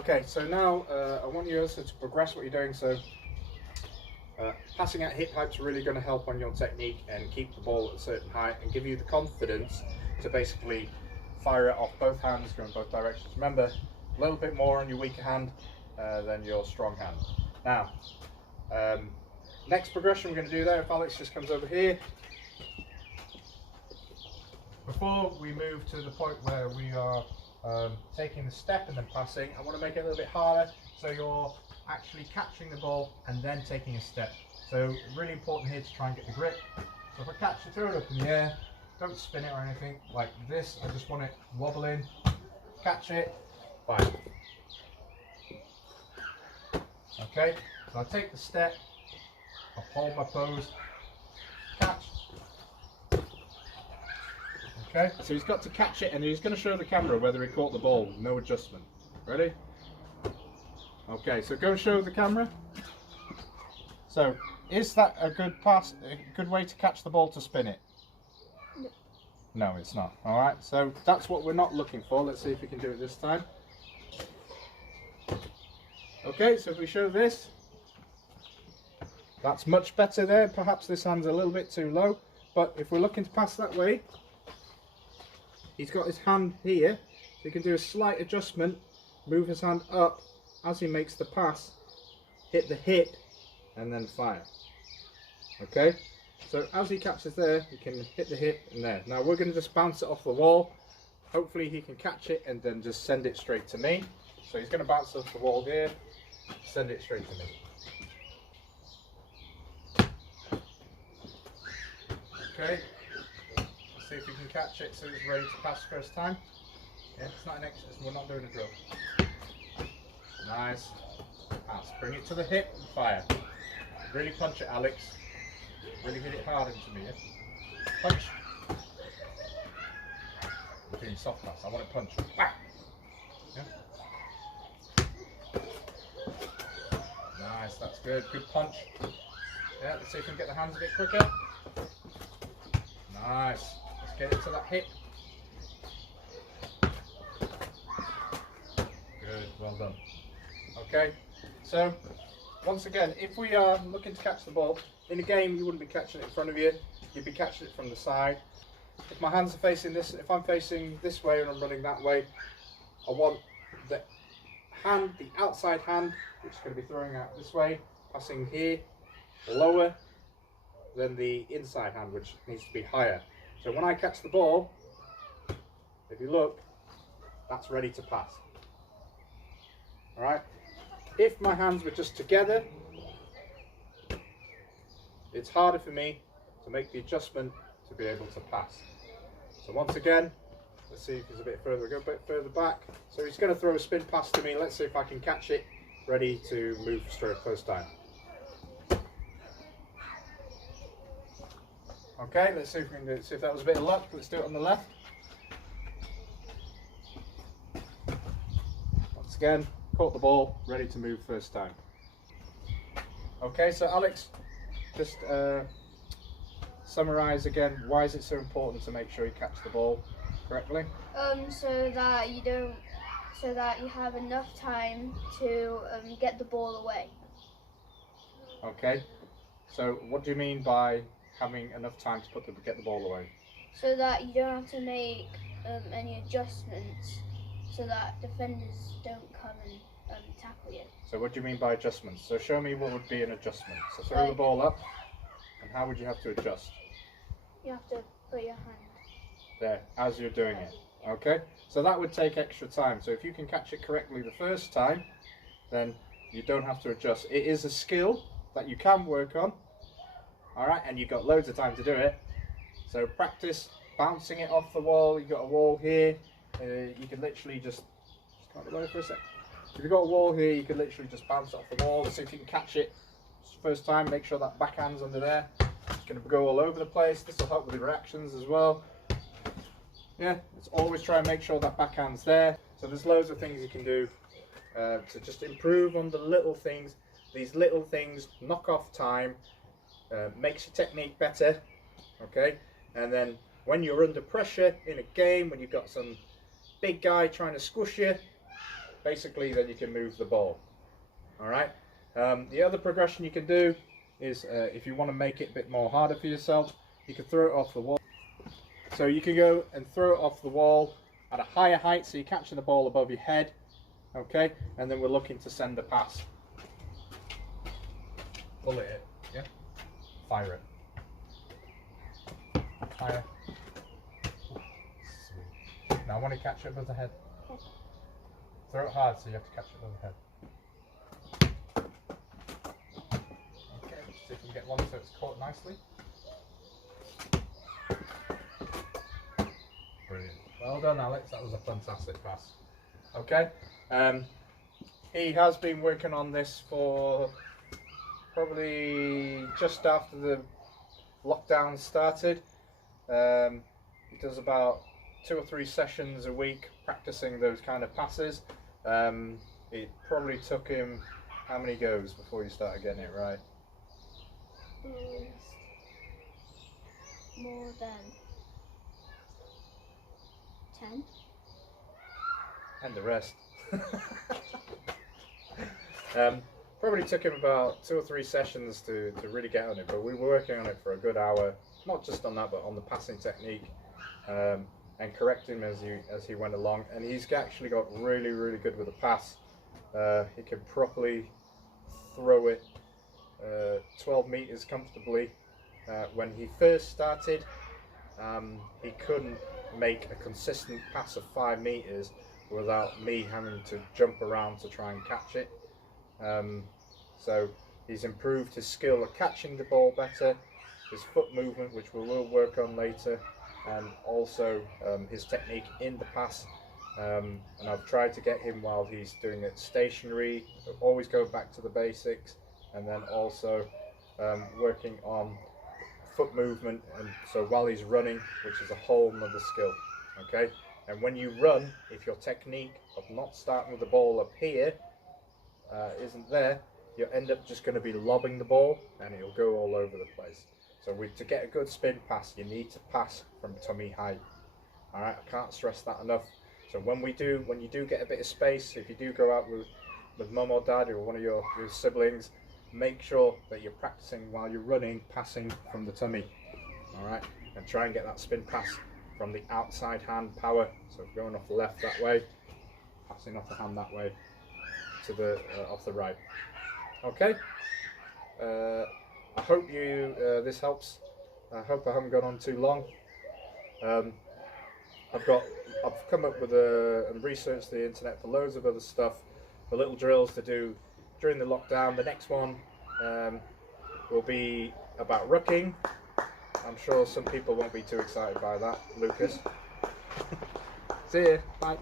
Okay, so now I want you also to progress what you're doing. So passing out hip pipes are really going to help on your technique and keep the ball at a certain height and give you the confidence to basically fire it off both hands, going both directions. Remember, a little bit more on your weaker hand than your strong hand. Now, next progression we're going to do there, if Alex just comes over here. Before we move to the point where we are taking the step and then passing, I want to make it a little bit harder so you're actually catching the ball and then taking a step. So really important here to try and get the grip. So if I catch it, throw it up in the air, don't spin it or anything like this. I just want it wobbling, catch it, fire. Okay, so I take the step, I hold my pose, catch. Okay, so he's got to catch it and he's going to show the camera whether he caught the ball, no adjustment. Ready? Okay, so go and show the camera. So, is that a good pass, a good way to catch the ball to spin it? No. No, it's not. Alright, so that's what we're not looking for. Let's see if we can do it this time. Okay, so if we show this, that's much better there. Perhaps this hand's a little bit too low, but if we're looking to pass that way, he's got his hand here, so he can do a slight adjustment, move his hand up as he makes the pass, hit the hip, and then fire. Okay, so as he catches there, he can hit the hip and there. Now we're going to just bounce it off the wall. Hopefully he can catch it and then just send it straight to me. So he's going to bounce off the wall here, send it straight to me. Okay, let's see if we can catch it so it's ready to pass first time. Yeah, it's not an exercise, we're not doing a drill. Nice. Pass. Bring it to the hip and fire. Really punch it, Alex. Really hit it hard into me. Yeah? Punch. I'm doing soft pass. I want to punch. Whack. Yeah? Nice. That's good. Good punch. Yeah. Let's see if we can get the hands a bit quicker. Nice. Let's get it to that hip. Good. Well done. Okay, so once again, if we are looking to catch the ball, in a game you wouldn't be catching it in front of you, you'd be catching it from the side. If my hands are facing this, if I'm facing this way and I'm running that way, I want the hand, the outside hand, which is going to be throwing out this way, passing here, lower than the inside hand, which needs to be higher. So when I catch the ball, if you look, that's ready to pass. Alright? If my hands were just together, it's harder for me to make the adjustment to be able to pass. So once again, let's see if he's a bit further, go a bit further back. So he's going to throw a spin pass to me. Let's see if I can catch it, ready to move straight first time. Okay, let's see if we can do it. See if that was a bit of luck. Let's do it on the left. Once again, caught the ball, ready to move first time. Okay, so Alex, just summarize again, why is it so important to make sure you catch the ball correctly? So that you have enough time to get the ball away. Okay, so what do you mean by having enough time to get the ball away? So that you don't have to make any adjustments, so that defenders don't come and tackle you. So what do you mean by adjustments? So show me what would be an adjustment. So throw the ball up, and how would you have to adjust? You have to put your hand there, as you're doing it. Okay, so that would take extra time. So if you can catch it correctly the first time, then you don't have to adjust. It is a skill that you can work on. Alright, and you've got loads of time to do it. So practice bouncing it off the wall. You've got a wall here. You can literally just can't be for a sec. If you've got a wall here, you can literally just bounce it off the wall. Let's see if you can catch it first time. Make sure that backhand's under there. It's going to go all over the place. This will help with the reactions as well. Yeah, let's always try and make sure that backhand's there. So there's loads of things you can do to just improve on the little things. These little things knock off time, makes your technique better. Okay, and then when you're under pressure in a game, when you've got some big guy trying to squish you, basically then you can move the ball. All right. The other progression you can do is if you want to make it a bit more harder for yourself, you can throw it off the wall. So you can go and throw it off the wall at a higher height, so you're catching the ball above your head, okay? And then we're looking to send a pass. Pull it in, yeah? Fire it. Higher. Sweet. Now I want to catch it above the head. Throw it hard, so you have to catch it above the head. Okay, see if you can get one so it's caught nicely. Brilliant. Well done, Alex. That was a fantastic pass. Okay. He has been working on this for probably just after the lockdown started. He does about 2 or 3 sessions a week practicing those kind of passes. It probably took him how many goes before you started getting it right? More than 10. And the rest. Probably took him about 2 or 3 sessions to really get on it, but we were working on it for a good hour, not just on that, but on the passing technique, and correcting him as he went along. And he's actually got really, really good with the pass. He can properly throw it 12 meters comfortably. When he first started, he couldn't make a consistent pass of 5 meters without me having to jump around to try and catch it. So he's improved his skill at catching the ball better, his foot movement, which we will work on later, and also his technique in the pass. And I've tried to get him while he's doing it stationary, always go back to the basics, and then also working on foot movement, and so while he's running, which is a whole nother skill. Okay, and when you run, if your technique of not starting with the ball up here isn't there, you end up just going to be lobbing the ball and it'll go all over the place. So to get a good spin pass, you need to pass from tummy height. All right, I can't stress that enough. So when you do get a bit of space, if you do go out with mum or dad or one of your siblings, make sure that you're practicing while you're running, passing from the tummy. All right, and try and get that spin pass from the outside hand power. So going off the left that way, passing off the hand that way to the off the right. Okay. I hope this helps. I hope I haven't gone on too long. I've come up with and researched the internet for loads of other stuff, for little drills to do during the lockdown. The next one will be about rucking. I'm sure some people won't be too excited by that, Lucas. See you. Bye.